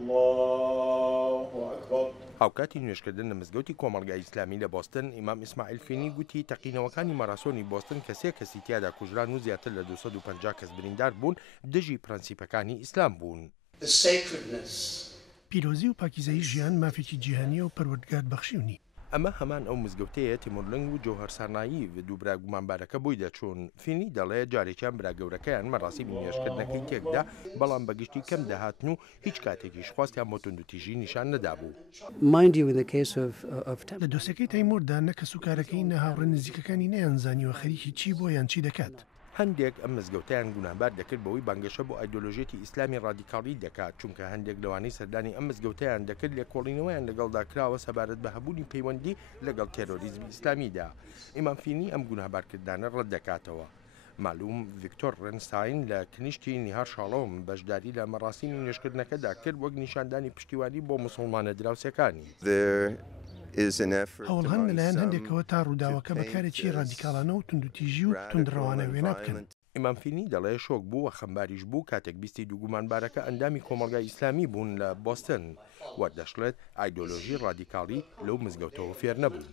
الله أكبر. هاوکاتی نوێژکردن لە مزگەوتی کۆمەڵگای ئیسلامی لە بۆستن، ئیمام ئیسماعیل فینی گوتی تەقینەوەکانی ماراسۆنی بۆستن کە 3 کەسی تیادا کوژران و زیاتر لە 250 کەس بریندار بوون دژی پرەنسیپەکانی ئیسلام بوون. پیرۆزی و پاکیزەیی ژیان مافێکی جیهانیە و پەروەردگار بەخشیونی. ئەمە هەمان ئەو مزگەوتەیە تیمورلنگ و جۆهەر سارنایی دوو برا گومانبارەکە بووی دەچوون. فینی دەڵێ جارێکیان برا گەورەکەیان مەڕاستی بنیێژکردنەکەی تێکدا، بەڵام بەگشتی کەم دەهاتن و هیچ کاتێکیش خواستیان بۆ توندوتیژی نیشان نەدابوو. لە دۆسەکەی تەیمووردا نە کەسوکارەکەی نەهاوڕێ نزیکەکانی نەیانزانیوە خەریکی چی بۆ یان چی دەکات. هەندێک ئەم مزگەوتیان گوناهبار دەکرد بەوەی بانگەشە بۆ ئایدۆلۆژیەتی ئیسلامی ڕادیکاڵی دەکات، چونکە هەندێک لەوانەی سەردانی ئەم مزگەوتیان دەکرد لێکۆڵینەوەیان لەگەڵدا کراوە سەبارەت بە هەبوونی پەیوەندی لەگەڵ تێرۆریزمی ئیسلامیدا. ئیمام فینی ئەم گوناهبارکردانە ڕەت دەکاتەوە. معلوم ڤیکتۆر ڕێنستاین لە کنیشتی نیهار شاڵۆم بەشداری لە مەڕاستینی نوێژکردنەکەدا کرد وەک نیشاندانی پشتیوانی بۆ موسڵمانە دراوسەکانی. هەوڵ هەن لەلایەن هەندێکەوە تا ڕووداوەکە بەکارێکی ڕادیکاڵانە و توندوتیژی و توندڕەوانە وێنە بکەن. ئیمام فینی دەڵێ شۆک بوو و خەمباریش بوو کاتێک بیستی دووگومانبارەکە ئەندامی کۆمەڵگای ئیسلامی بوون لە بۆستن، وەردەشڵێت ئایدۆلۆژی ڕادیکاڵی لەو مزگەوتەوە فێر نەبوو.